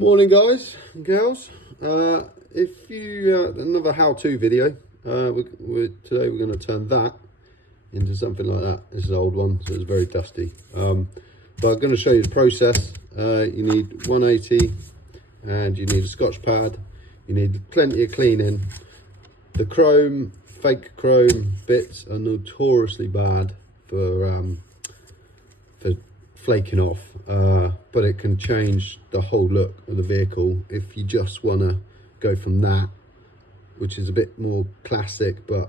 Morning guys and girls. If you another how-to video. Today we're going to turn that into something like that. This is an old one, so it's very dusty, but I'm going to show you the process. You need 180 and you need a Scotch pad. You need plenty of cleaning. The chrome, fake chrome bits are notoriously bad for flaking off, but it can change the whole look of the vehicle if you just want to go from that, which is a bit more classic but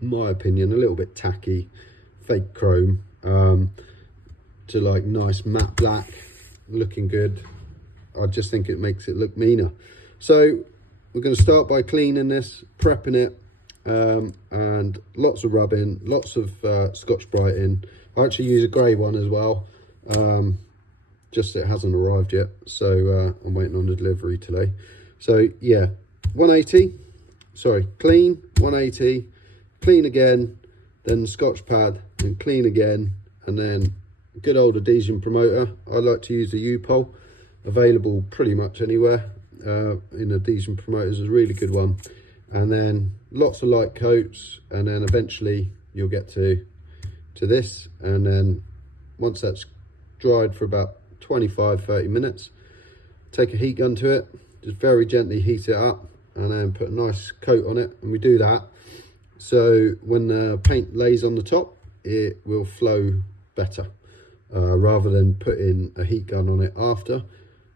in my opinion a little bit tacky, fake chrome, to like nice matte black looking good. I just think it makes it look meaner. So we're going to start by cleaning this, prepping it, and lots of rubbing, lots of Scotch Brighting. I actually use a grey one as well. Just it hasn't arrived yet, so I'm waiting on the delivery today. So yeah, 180, sorry, clean, 180, clean again, then Scotch pad, and clean again, and then good old adhesion promoter. I like to use the U-Pole, available pretty much anywhere. In adhesion promoters is a really good one, and then lots of light coats, and then eventually you'll get to this, and then once that's dried for about 25-30 minutes, take a heat gun to it, just very gently heat it up, and then put a nice coat on it. And we do that so when the paint lays on the top, it will flow better, rather than putting a heat gun on it after.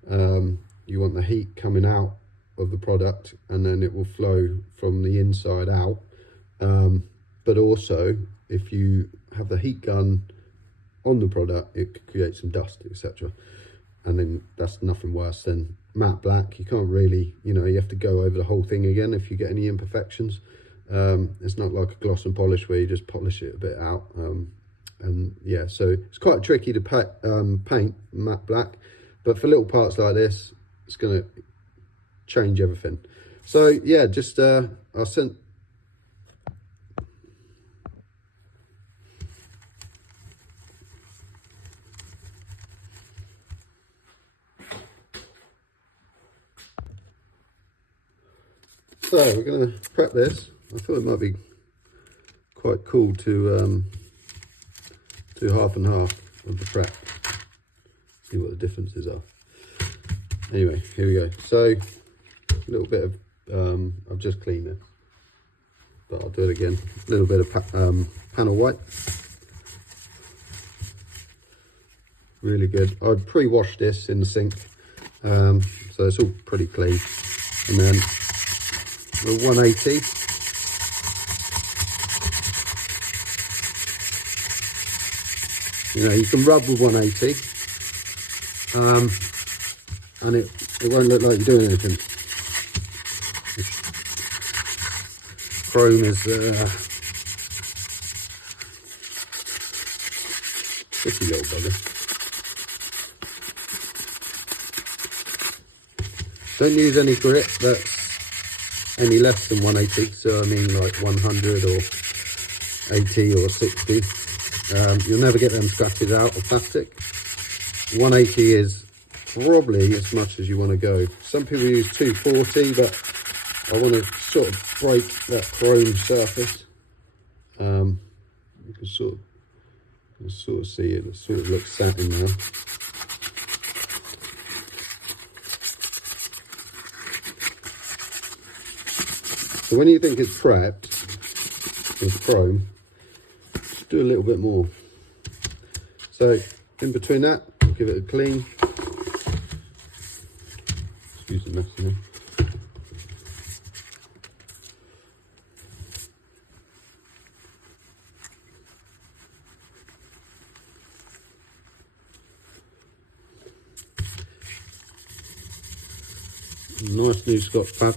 You want the heat coming out of the product, and then it will flow from the inside out. But also if you have the heat gun on the product, it could create some dust, etc. And then that's nothing worse than matte black. You can't really, you have to go over the whole thing again if you get any imperfections. It's not like a gloss and polish where you just polish it a bit out. And yeah, so it's quite tricky to paint matte black, but for little parts like this, it's going to change everything. So yeah, just I'll send. So we're going to prep this. I thought it might be quite cool to do half and half of the prep, see what the differences are. Anyway, here we go. So a little bit of I've just cleaned it, but I'll do it again. A little bit of panel white, really good. I've pre-washed this in the sink, so it's all pretty clean. And then the 180, you can rub with 180, and it won't look like you're doing anything. Chrome is tricky little bugger. Don't use any grit that's any less than 180, so I mean like 100 or 80 or 60. You'll never get them scratches out of plastic. 180 is probably as much as you want to go. Some people use 240, but I want to sort of break that chrome surface. You can sort of see it. It sort of looks satin now. So when you think it's prepped with chrome, just do a little bit more. So in between that, give it a clean. Excuse the mess here. Nice new Scotch pad.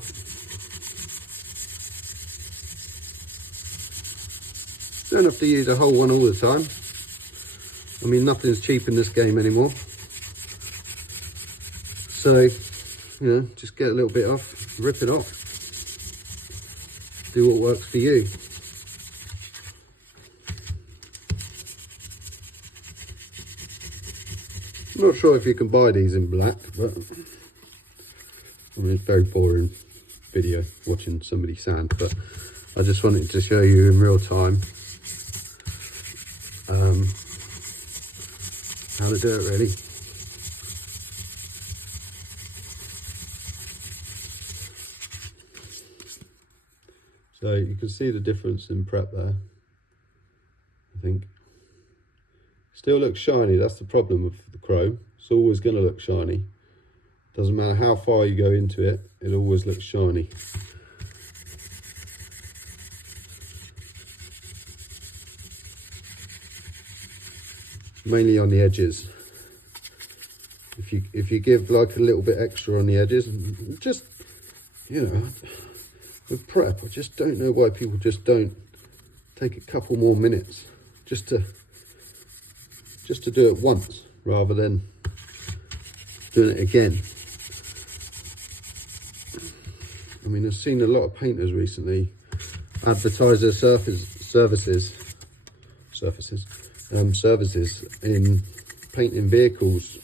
Don't have to use a whole one all the time. I mean, nothing's cheap in this game anymore. So, just get a little bit off, rip it off. Do what works for you. I'm not sure if you can buy these in black, but I mean, it's a very boring video watching somebody sand, but I just wanted to show you in real time how to do it really. So you can see the difference in prep there, I think. Still looks shiny, that's the problem with the chrome. It's always going to look shiny. Doesn't matter how far you go into it, it always looks shiny. Mainly on the edges. If you give like a little bit extra on the edges, just, you know, with prep, I just don't know why people just don't take a couple more minutes just to do it once rather than doing it again. I mean, I've seen a lot of painters recently advertise their services in painting vehicles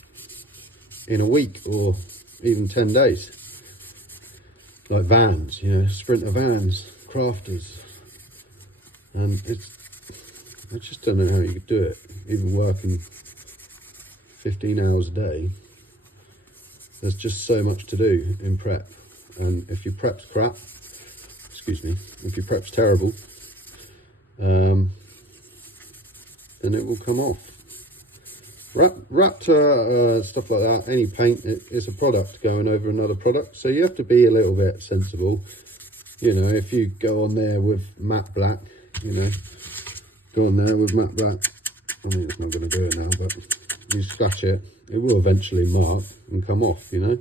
in a week or even 10 days. Like vans, you know, Sprinter vans, crafters. And I just don't know how you could do it, even working 15 hours a day. There's just so much to do in prep. And if your prep's crap, excuse me, if your prep's terrible, then it will come off. Raptor, stuff like that, any paint, it's a product going over another product. So you have to be a little bit sensible. You know, if you go on there with matte black, you know, go on there with matte black. I mean, it's not going to do it now, but you scratch it, it will eventually mark and come off, you know.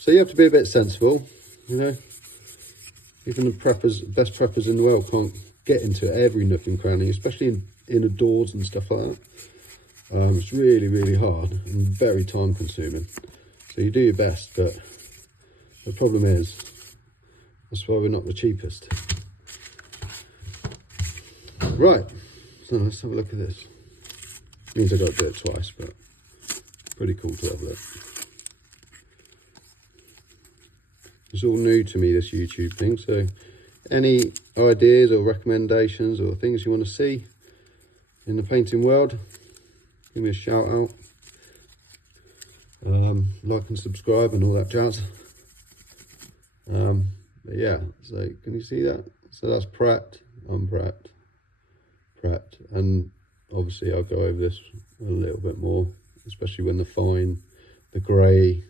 So you have to be a bit sensible, you know. Even the preppers, best preppers in the world can't get into every nook and cranny, especially in doors and stuff like that. It's really, really hard and very time consuming. So you do your best, but the problem is, that's why we're not the cheapest. Right, so let's have a look at this. Means I've got to do it twice, but pretty cool to have a look. It's all new to me, this YouTube thing, so any ideas or recommendations or things you want to see in the painting world, give me a shout out. Like and subscribe and all that jazz. But yeah, so can you see that? So that's prepped, unprepped, prepped, and obviously I'll go over this a little bit more, especially when the grey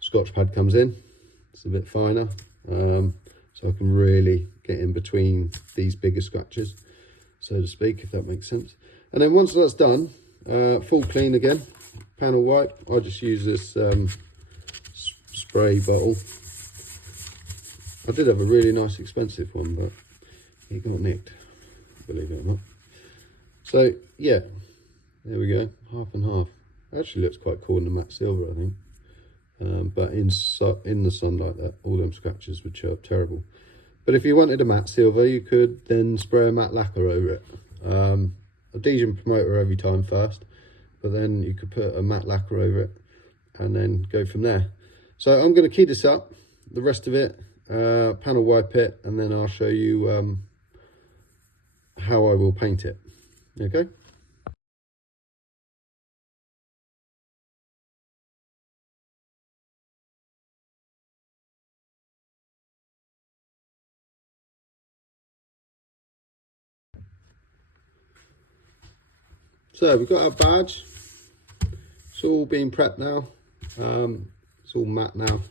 Scotch pad comes in. It's a bit finer, so I can really get in between these bigger scratches, so to speak, if that makes sense. And then once that's done, full clean again, panel wipe. I just use this spray bottle. I did have a really nice expensive one, but it got nicked, believe it or not. So yeah, there we go, half and half. Actually looks quite cool in the matte silver, I think. But in the sun like that, all them scratches would show up terrible. But if you wanted a matte silver, you could then spray a matte lacquer over it. Adhesion promoter every time first, but then you could put a matte lacquer over it and then go from there. So I'm going to key this up, the rest of it, panel wipe it, and then I'll show you how I will paint it. Okay. So we've got our badge. It's all being prepped now. It's all matte now.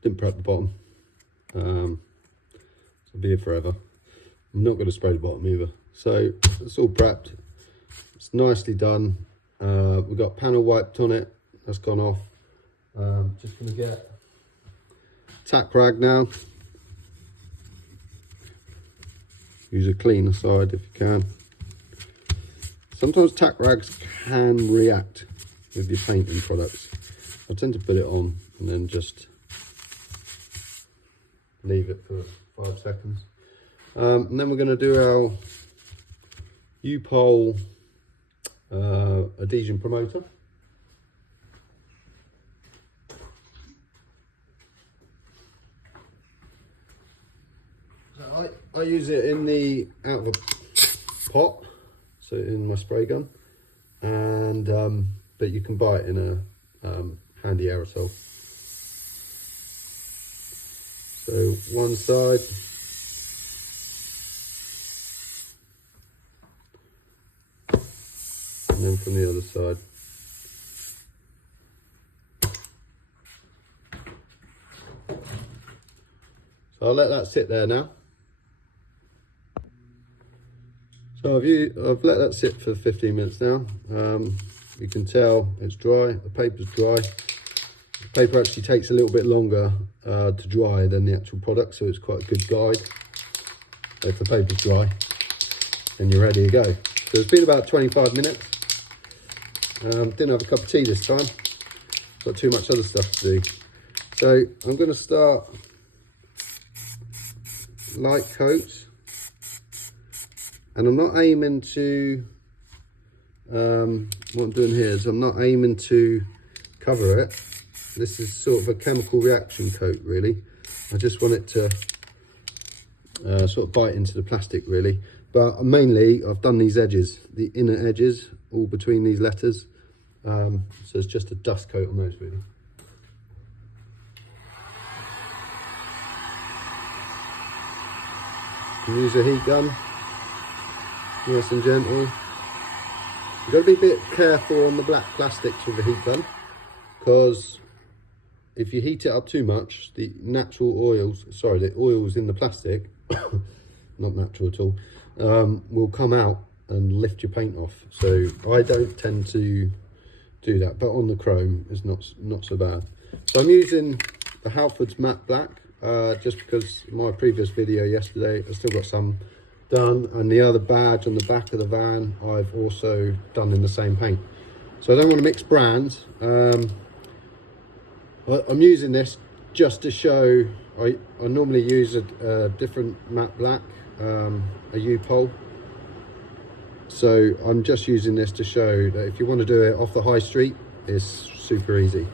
Didn't prep the bottom. So it'll be here forever. I'm not going to spray the bottom either. So it's all prepped. It's nicely done. We've got panel wiped on it. That's gone off. Just going to get tack rag now. Use a cleaner side if you can. Sometimes tack rags can react with your painting products. I tend to put it on and then just leave it for 5 seconds. And then we're going to do our U-pole adhesion promoter. use it in the out of a pot, so in my spray gun, and but you can buy it in a handy aerosol. So one side, and then from the other side. So I'll let that sit there now. So I've let that sit for 15 minutes now. You can tell it's dry, the paper's dry. The paper actually takes a little bit longer to dry than the actual product, so it's quite a good guide. If the paper's dry, then you're ready to go. So it's been about 25 minutes. Didn't have a cup of tea this time. Got too much other stuff to do. So I'm going to start light coats, and I'm not aiming to, what I'm doing here is I'm not aiming to cover it. This is sort of a chemical reaction coat really. I just want it to sort of bite into the plastic really. But mainly I've done these edges, the inner edges, all between these letters. So it's just a dust coat on those really. Use a heat gun, nice and gentle. You've got to be a bit careful on the black plastics with the heat gun, because if you heat it up too much, the natural oils, sorry, the oils in the plastic, not natural at all, will come out and lift your paint off. So I don't tend to do that, but on the chrome it's not so bad. So I'm using the Halford's matte black. Just because my previous video yesterday, I still got some done, and the other badge on the back of the van I've also done in the same paint. So I don't want to mix brands. I'm using this just to show, I normally use a different matte black, a U-Pole. So I'm just using this to show that if you want to do it off the high street, it's super easy.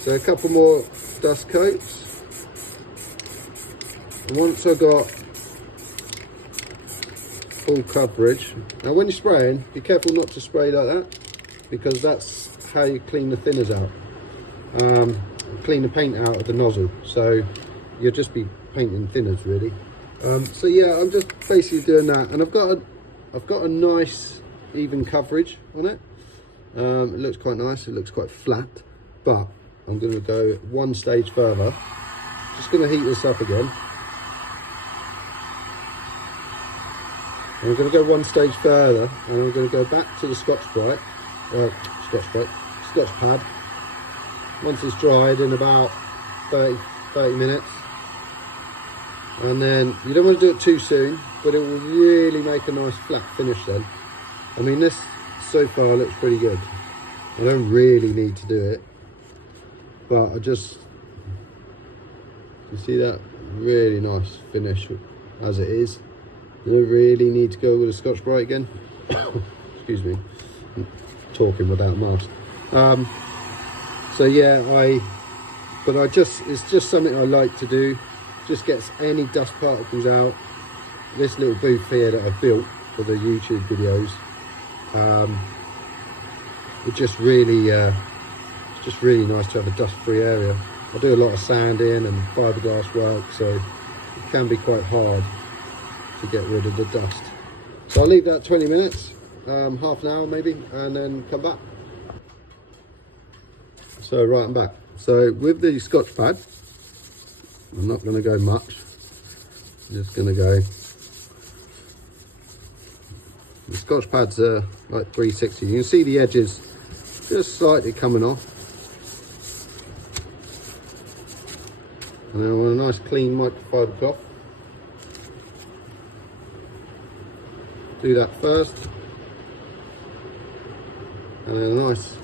So a couple more dust coats. And once I've got full coverage, now when you're spraying, be careful not to spray like that, because that's how you clean the thinners out, clean the paint out of the nozzle. So you'll just be painting thinners really. So yeah, I'm just basically doing that, and I've got a nice even coverage on it. It looks quite nice, it looks quite flat, but I'm going to go one stage further. Just going to heat this up again. And we're going to go one stage further, and we're going to go back to the Scotch pad. Once it's dried in about 30 minutes. And then you don't want to do it too soon, but it will really make a nice flat finish then. I mean, this so far looks pretty good. I don't really need to do it, but I just, you see that really nice finish as it is. You don't really need to go with a Scotch Brite again. Excuse me, I'm talking without a mask. So yeah, it's just something I like to do. Just gets any dust particles out. This little booth here that I've built for the YouTube videos, it's just really nice to have a dust-free area. I do a lot of sanding and fiberglass work, so it can be quite hard to get rid of the dust. So I'll leave that 20 minutes, half an hour maybe, and then come back. So right, I'm back. So with the Scotch pad, I'm not going to go much. I'm just going to go. The Scotch pads are like 360. You can see the edges just slightly coming off. And then I want a nice clean microfiber cloth. Do that first. And then a nice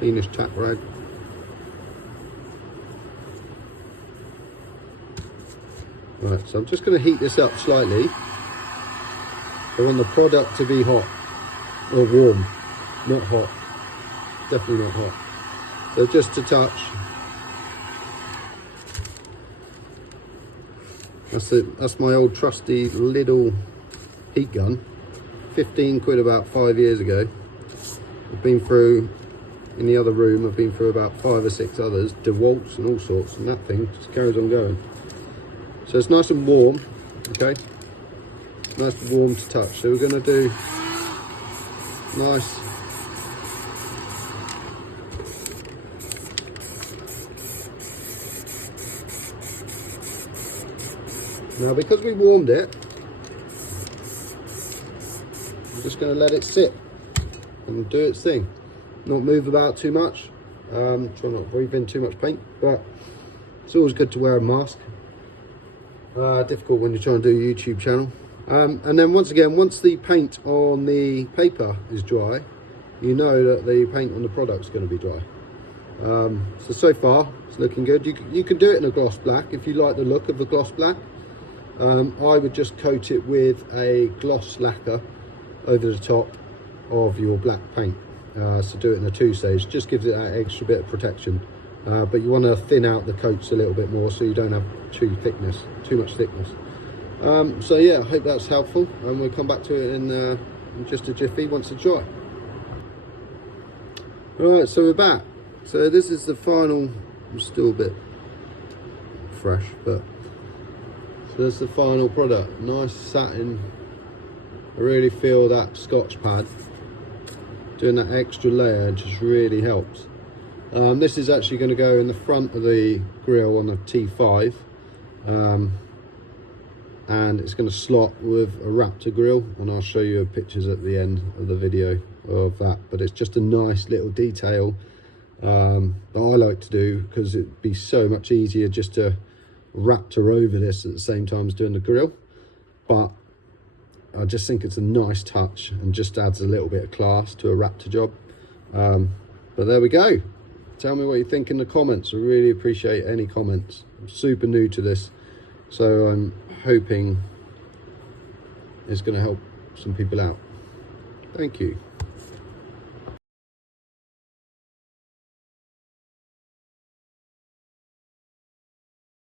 cleanish tack rag. Right, so I'm just going to heat this up slightly. I want the product to be hot, or warm, not hot, definitely not hot. So just a touch. That's my old trusty little heat gun. 15 quid about 5 years ago. I've been through, in the other room, I've been through about 5 or 6 others, DeWalt's and all sorts, and that thing just carries on going. So it's nice and warm, okay? Nice and warm to touch. So we're going to do nice. Now, because we warmed it, I'm just going to let it sit and do its thing. Not move about too much. Try not to breathe in too much paint, but it's always good to wear a mask. Difficult when you're trying to do a YouTube channel. And then once again, once the paint on the paper is dry, you know that the paint on the product's going to be dry. So far it's looking good. You can do it in a gloss black if you like the look of the gloss black. I would just coat it with a gloss lacquer over the top of your black paint. So do it in a 2-stage, just gives it that extra bit of protection. But you want to thin out the coats a little bit more so you don't have too much thickness. So yeah, I hope that's helpful, and we'll come back to it in just a jiffy once it's dry. Alright, so we're back. So this is the final. I'm still a bit fresh, but so that's the final product. Nice satin. I really feel that Scotch pad doing that extra layer just really helps. This is actually going to go in the front of the grill on the T5, and it's going to slot with a Raptor grill, and I'll show you pictures at the end of the video of that. But it's just a nice little detail that I like to do, because it'd be so much easier just to Raptor over this at the same time as doing the grill. But I just think it's a nice touch and just adds a little bit of class to a Raptor job. But there we go. Tell me what you think in the comments. I really appreciate any comments. I'm super new to this, so I'm hoping it's going to help some people out. Thank you.